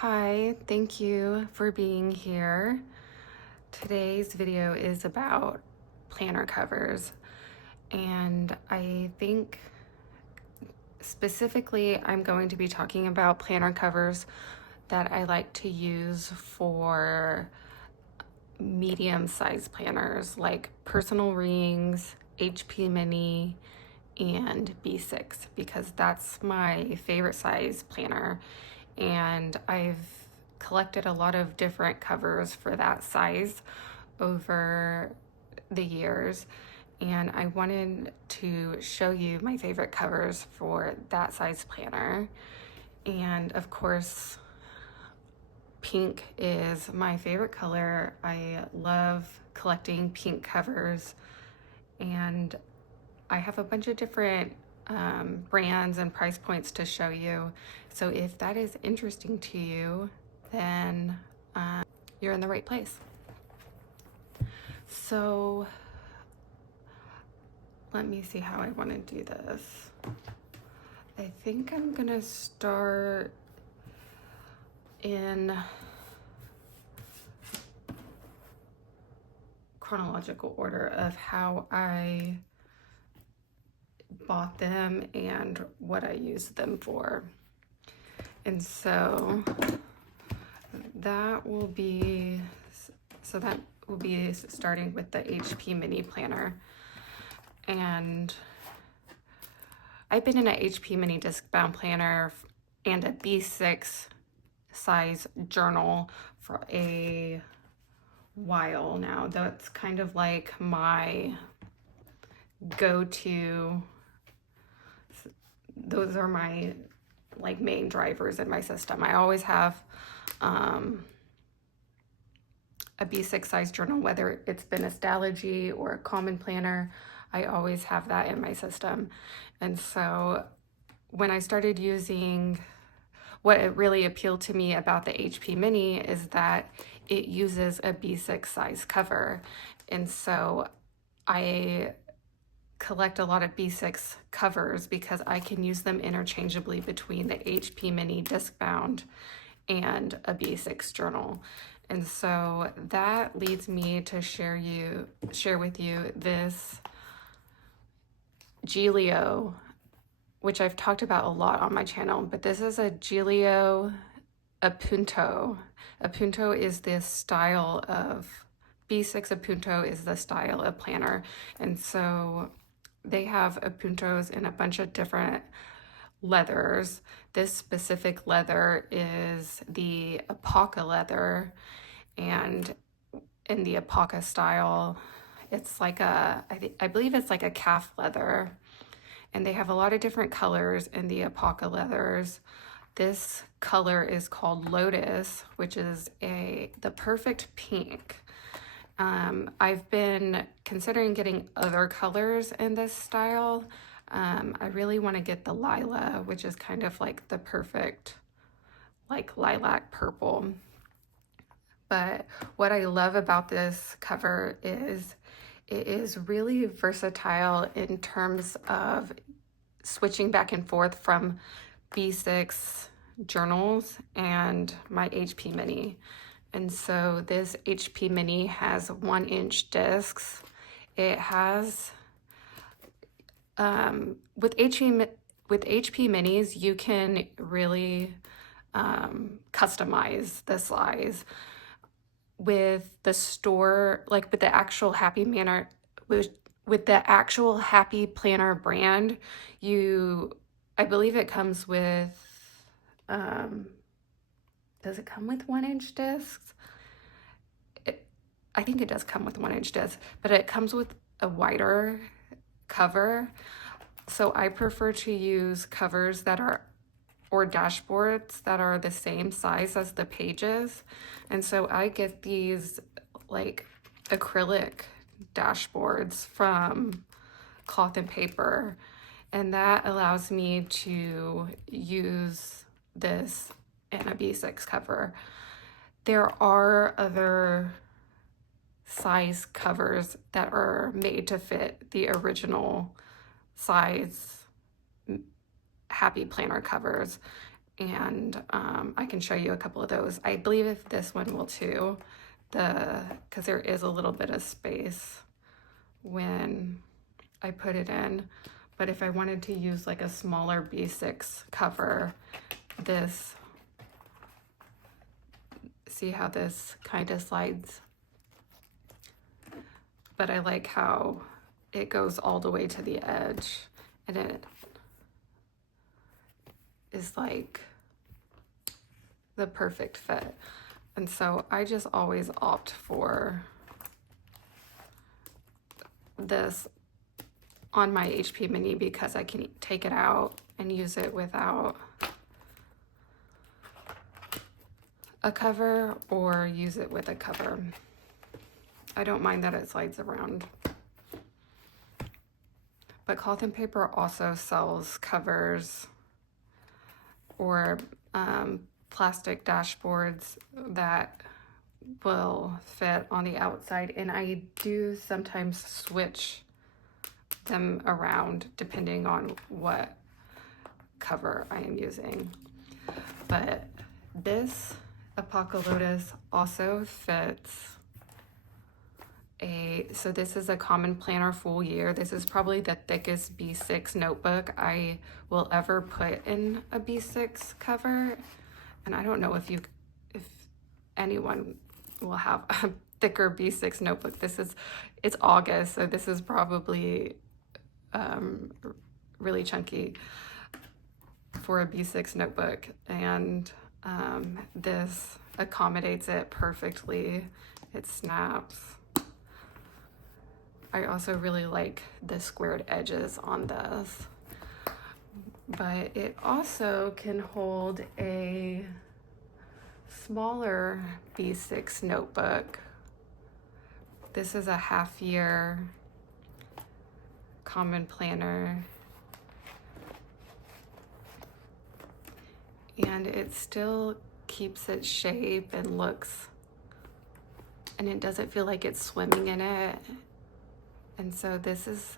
Hi, thank you for being here. Today's video is about planner covers, and I think specifically I'm going to be talking about planner covers that I like to use for medium-sized planners like personal rings, HP Mini, and B6 because that's my favorite size planner, and I've collected a lot of different covers for that size over the years, and I wanted to show you my favorite covers for that size planner. And of course, pink is my favorite color. I love collecting pink covers, and I have a bunch of different brands and price points to show you. So if that is interesting to you, then you're in the right place. So let me see how I want to do this. I think I'm gonna start in chronological order of how I bought them and what I used them for. And so that will be starting with the HP Mini planner. And I've been in a HP Mini disc bound planner and a B6 size journal for a while now. That's kind of like my go-to. Those are my main drivers in my system. I always have a B6 size journal, whether it's been a Stalogy or a common planner. I always have that in my system. And so when I started using, what it really appealed to me about the HP Mini is that it uses a B6 size cover. And so I collect a lot of B6 covers because I can use them interchangeably between the HP Mini disc bound and a B6 journal. And so that leads me to share with you this Giglio, which I've talked about a lot on my channel, but this is a Giglio Appunto. Appunto is this style of B6. Appunto is the style of planner, and so they have Appuntos in a bunch of different leathers. This specific leather is the Epoca leather, and in the Epoca style, it's like I believe it's like a calf leather, and they have a lot of different colors in the Epoca leathers. This color is called Lotus, which is the perfect pink. I've been considering getting other colors in this style. I really want to get the Lila, which is kind of like the perfect lilac purple. But what I love about this cover is it is really versatile in terms of switching back and forth from B6 journals and my HP Mini. And so this HP Mini has 1-inch discs. It has, with HP Minis, you can really customize the size. With the store, with the actual Happy Planner, with the actual Happy Planner brand, I believe it comes with, does it come with 1-inch discs? I think it does come with 1-inch discs, but it comes with a wider cover. So I prefer to use covers or dashboards that are the same size as the pages. And so I get these acrylic dashboards from Cloth and Paper, and that allows me to use this in a B6 cover. There are other size covers that are made to fit the original size Happy Planner covers, and I can show you a couple of those. I believe if this one will too, because there is a little bit of space when I put it in. But if I wanted to use like a smaller B6 cover, this, see how this kind of slides? But I like how it goes all the way to the edge, and it is like the perfect fit. And so I just always opt for this on my HP Mini because I can take it out and use it without a cover or use it with a cover. I don't mind that it slides around. But Cloth and Paper also sells covers or plastic dashboards that will fit on the outside, and I do sometimes switch them around depending on what cover I am using. But this Apocalyptus also fits so this is a common planner full year. This is probably the thickest B6 notebook I will ever put in a B6 cover, and I don't know if anyone will have a thicker B6 notebook. It's August, so this is probably really chunky for a B6 notebook, and this accommodates it perfectly. It snaps. I also really like the squared edges on this, but it also can hold a smaller B6 notebook. This is a half-year common planner, and it still keeps its shape and looks, and it doesn't feel like it's swimming in it. And so this is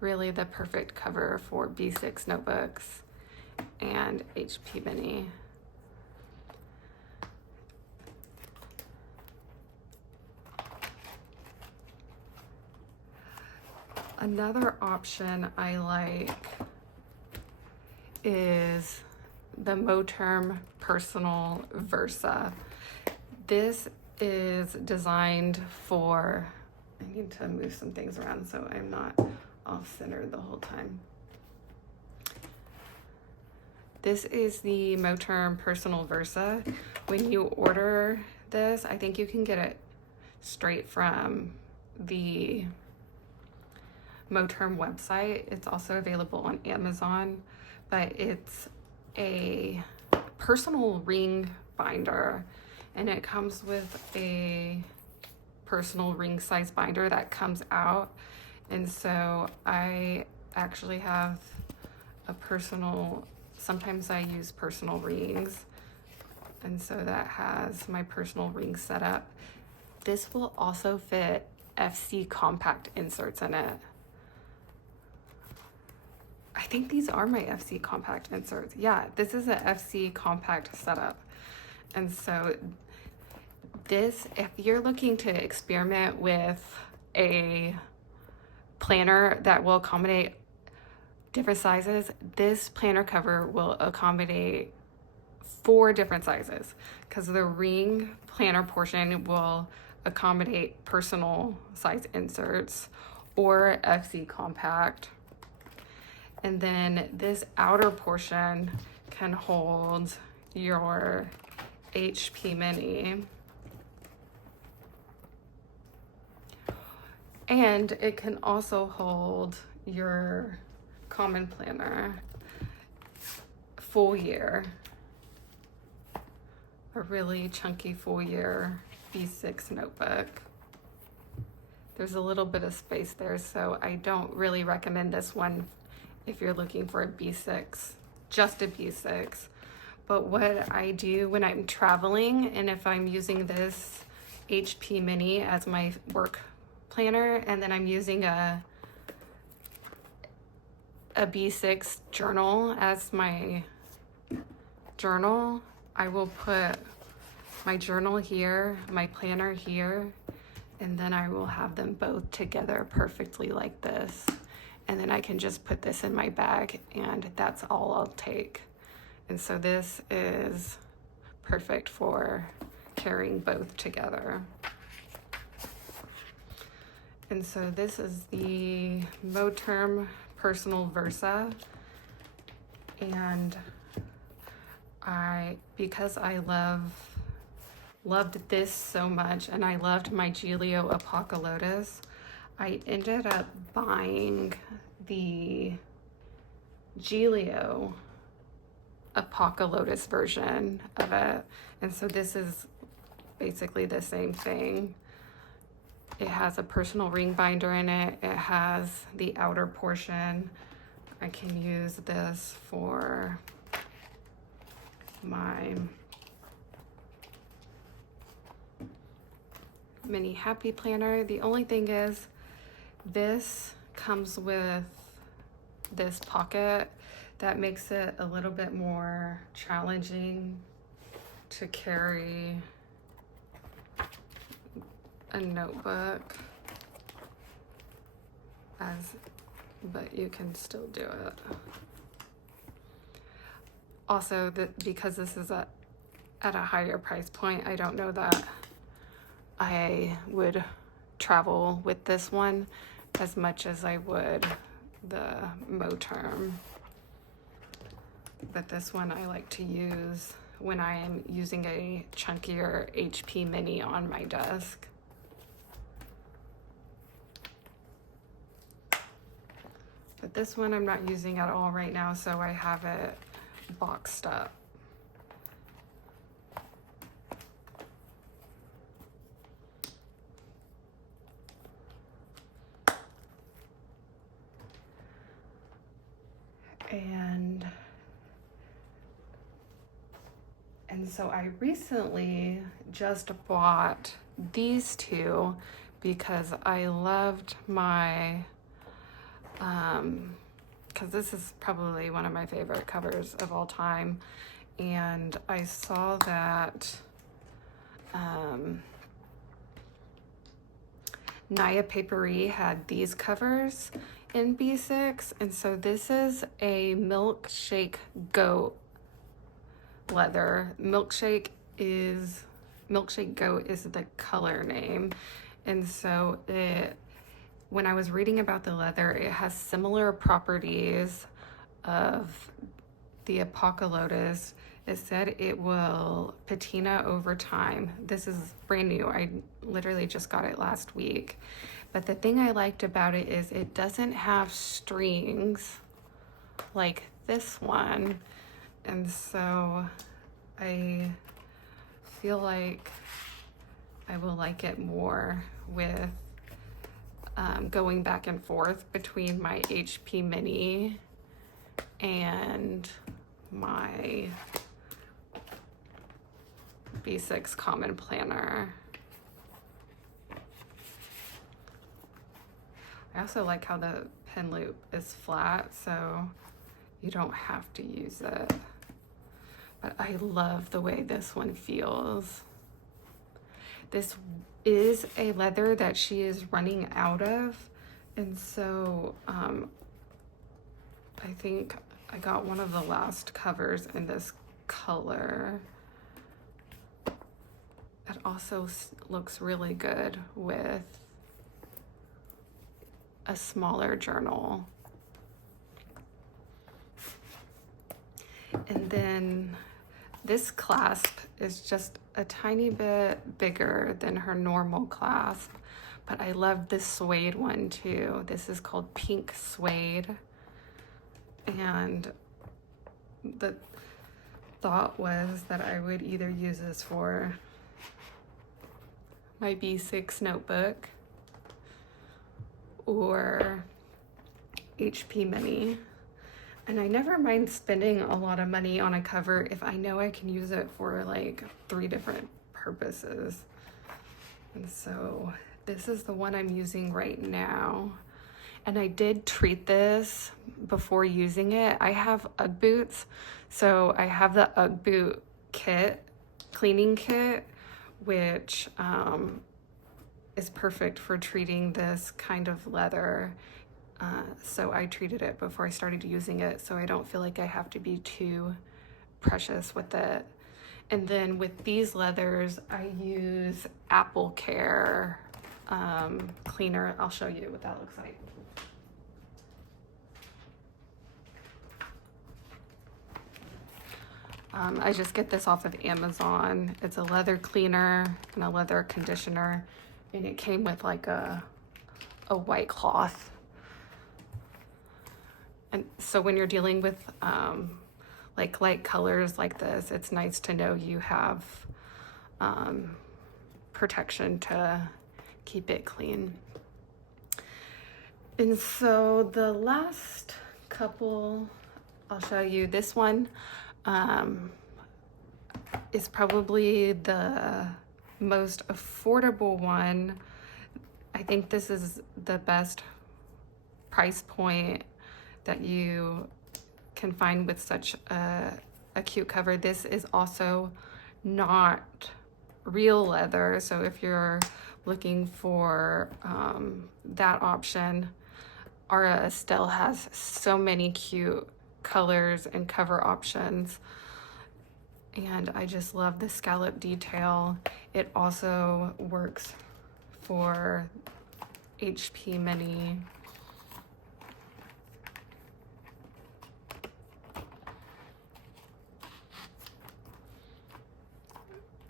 really the perfect cover for B6 notebooks and HP Mini. Another option I like is the Moterm Personal Versa. This is designed for, I need to move some things around so I'm not off-center the whole time. This is the Moterm Personal Versa. When you order this, I think you can get it straight from the Moterm website. It's also available on Amazon, but it's a personal ring binder, and it comes with a personal ring size binder that comes out. And so I actually have a personal, sometimes I use personal rings, and so that has my personal ring set up. This will also fit FC compact inserts in it. I think these are my FC compact inserts. Yeah, this is a FC compact setup. And so this, if you're looking to experiment with a planner that will accommodate different sizes, this planner cover will accommodate 4 different sizes, because the ring planner portion will accommodate personal size inserts or FC compact. And then this outer portion can hold your HP Mini. And it can also hold your common planner full year, a really chunky full year B6 notebook. There's a little bit of space there, so I don't really recommend this one if you're looking for a B6, just a B6. But what I do when I'm traveling, and if I'm using this HP Mini as my work planner, and then I'm using a B6 journal as my journal, I will put my journal here, my planner here, and then I will have them both together perfectly like this. And then I can just put this in my bag and that's all I'll take. And so this is perfect for carrying both together. And so this is the Moterm Personal Versa. And because I loved this so much, and I loved my Giglio Apocalyptus, I ended up buying the Giglio Apocalyptus version of it. And so this is basically the same thing. It has a personal ring binder in it. It has the outer portion. I can use this for my mini happy planner. The only thing is this comes with this pocket that makes it a little bit more challenging to carry a notebook, but you can still do it. Also, because this is at a higher price point, I don't know that I would travel with this one as much as I would the Moterm. But this one I like to use when I am using a chunkier HP mini on my desk. But this one I'm not using at all right now, so I have it boxed up. And so I recently just bought these two because I loved my, because this is probably one of my favorite covers of all time. And I saw that Naya Paperie had these covers in B6. And so this is a Milkshake goat leather. Milkshake goat is the color name. And so when I was reading about the leather, it has similar properties of the Apocalyptus. It said it will patina over time. This is brand new. I literally just got it last week. But the thing I liked about it is it doesn't have strings like this one. And so I feel like I will like it more with going back and forth between my HP Mini and my B6 Common Planner. I also like how the pen loop is flat, so you don't have to use it. But I love the way this one feels. This is a leather that she is running out of, and so I think I got one of the last covers in this color. It also looks really good with a smaller journal. And then this clasp is just a tiny bit bigger than her normal clasp, but I love this suede one too. This is called Pink Suede. And the thought was that I would either use this for my B6 notebook or HP Mini. And I never mind spending a lot of money on a cover if I know I can use it for like 3 different purposes. And so this is the one I'm using right now. And I did treat this before using it. I have Ugg boots, so I have the Ugg boot kit, cleaning kit, which is perfect for treating this kind of leather. So I treated it before I started using it, so I don't feel like I have to be too precious with it. And then with these leathers, I use Apple Care cleaner. I'll show you what that looks like. I just get this off of Amazon. It's a leather cleaner and a leather conditioner, and it came with like a white cloth. And so when you're dealing with like light colors like this, it's nice to know you have protection to keep it clean. And so the last couple, I'll show you. This one is probably the most affordable one. I think this is the best price point that you can find with such a cute cover. This is also not real leather, so if you're looking for that option, Estelle has so many cute colors and cover options, and I just love the scallop detail. It also works for HP Mini.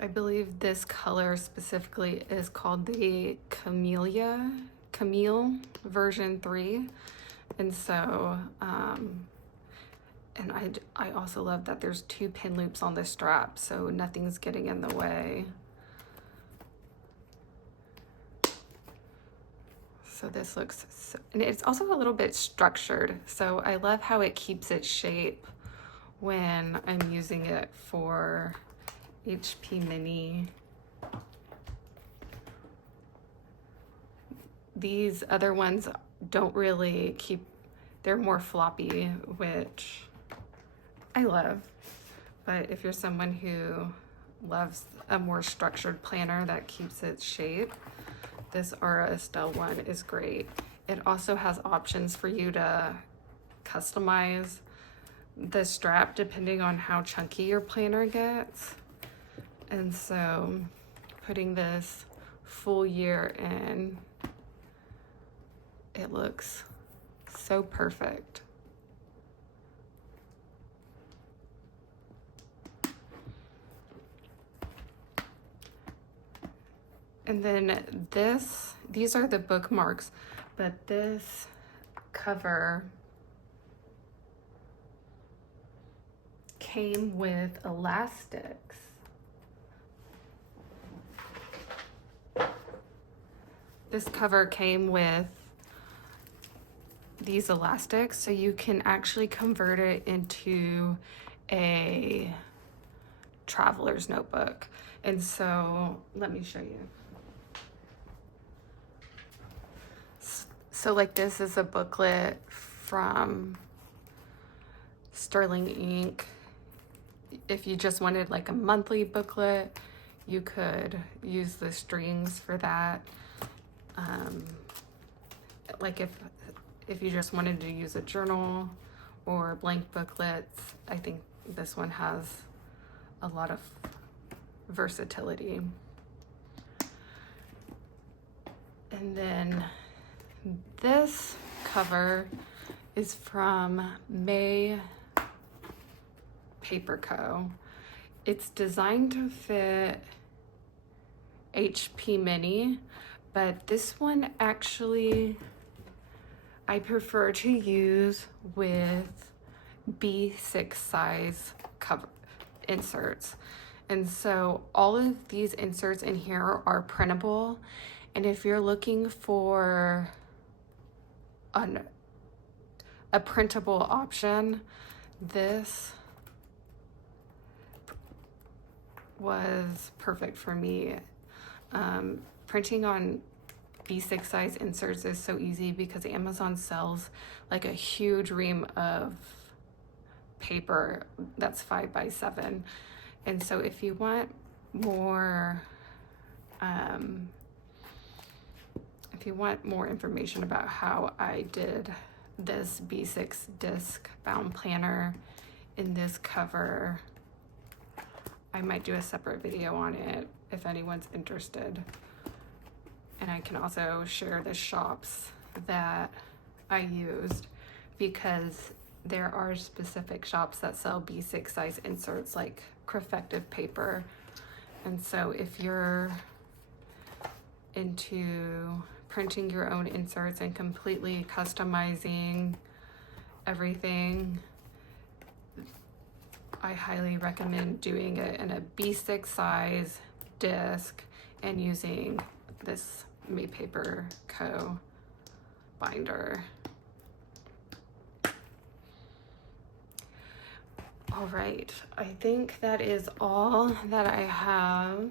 I believe this color specifically is called the Camille version 3. And so, and I also love that there's 2 pin loops on the strap, so nothing's getting in the way. So this looks, and it's also a little bit structured. So I love how it keeps its shape when I'm using it for HP Mini. These other ones don't really keep, they're more floppy, which I love. But if you're someone who loves a more structured planner that keeps its shape, this Estelle one is great. It also has options for you to customize the strap depending on how chunky your planner gets. And so putting this full year in, it looks so perfect. And then these are the bookmarks, but this cover came with elastics. This cover came with these elastics, so you can actually convert it into a traveler's notebook. And so let me show you. So like this is a booklet from Sterling Ink. If you just wanted like a monthly booklet, you could use the strings for that. Like if you just wanted to use a journal or blank booklets, I think this one has a lot of versatility. And then this cover is from Naya Paperie. It's designed to fit HP Mini, but this one actually I prefer to use with B6 size cover inserts. And so all of these inserts in here are printable, and if you're looking for a printable option, this was perfect for me. Printing on B6 size inserts is so easy because Amazon sells like a huge ream of paper that's 5x7. And so if you want more information about how I did this B6 disc bound planner in this cover, I might do a separate video on it if anyone's interested. And I can also share the shops that I used, because there are specific shops that sell B6 size inserts like Crefective paper. And so if you're into printing your own inserts and completely customizing everything, I highly recommend doing it in a B6 size disc and using this May Paper Co. binder. All right, I think that is all that I have.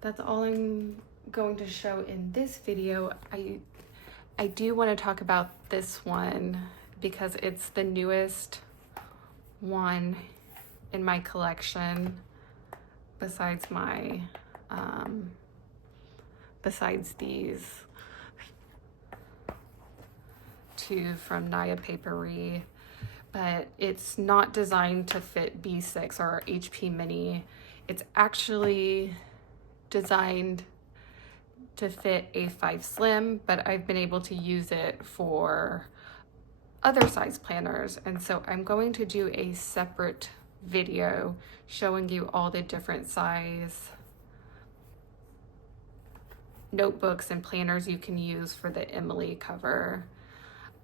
That's all I'm going to show in this video. I do want to talk about this one because it's the newest one in my collection besides my besides these two from Naya Paperie, but it's not designed to fit B6 or HP Mini. It's actually designed to fit A5 Slim, but I've been able to use it for other size planners. And so I'm going to do a separate video showing you all the different size notebooks and planners you can use for the Emily cover.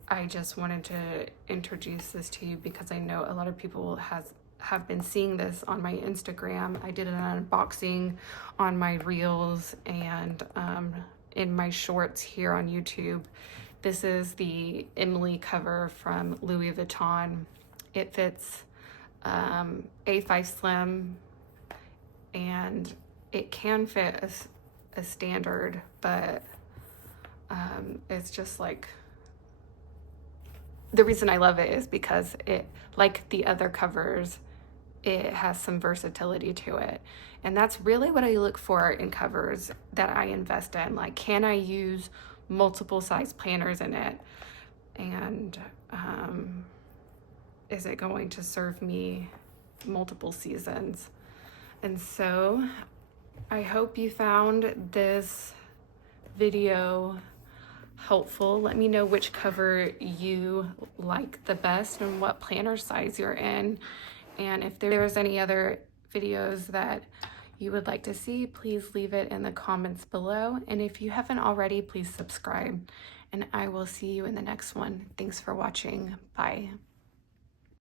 I just wanted to introduce this to you because I know a lot of people have been seeing this on my Instagram. I did an unboxing on my reels and in my shorts here on YouTube. This is the Emily cover from Louis Vuitton. It fits A5 Slim, and it can fit a standard, but it's just like, the reason I love it is because it, like the other covers, it has some versatility to it. And that's really what I look for in covers that I invest in. Like, can I use multiple size planners in it? And is it going to serve me multiple seasons? And so I hope you found this video helpful. Let me know which cover you like the best and what planner size you're in. And if there's any other videos that you would like to see, please leave it in the comments below. And if you haven't already, please subscribe. And I will see you in the next one. Thanks for watching. Bye.